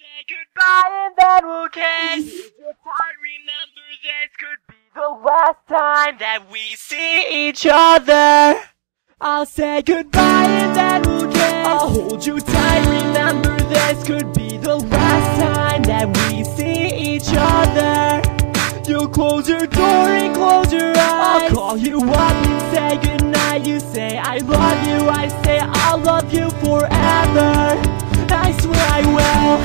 say goodbye and then we'll kiss. Just I remember this could be the last time that we see each other. I'll say goodbye and then we'll kiss. I'll hold you tight, remember this could be the last time that we see each other. You'll close your door and close your eyes. I'll call you up and say goodnight. You say I love you, I say I'll love you forever. I swear I will.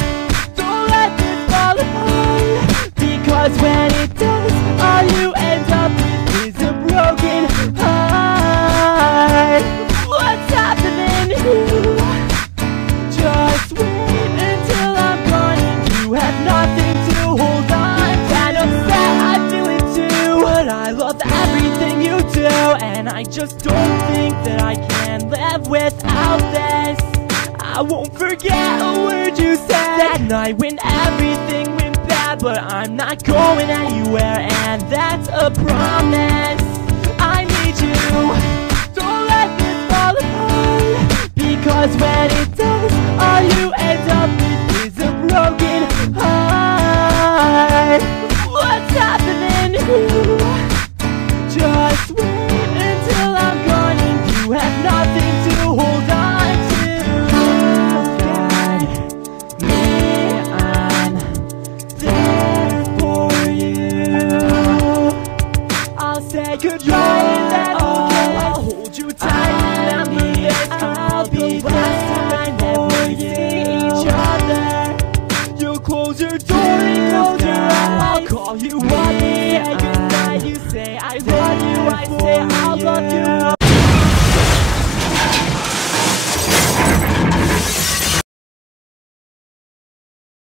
Don't let this fall apart, because when it does, all you end up with is a broken heart. What's happening here? Just wait until I'm gone and you have nothing to hold on. And upset, I feel it too, but I love everything you do, and I just don't think that I can live without this. I won't forget a word you said that night when everything went bad, but I'm not going anywhere, and that's a promise. I need you. Don't let this fall apart, because when it does, all you end up with is a broken heart. What's happening here? Just wait until I'm gone and you have nothing to hold on to. Me, I'm there for you. I'll say goodbye and then I'll hold you tight. Remember this, I'll be the last time that we see each other. You'll close your door and close your eyes. I'll call you up and say goodnight. You say I love you, I say I'll love you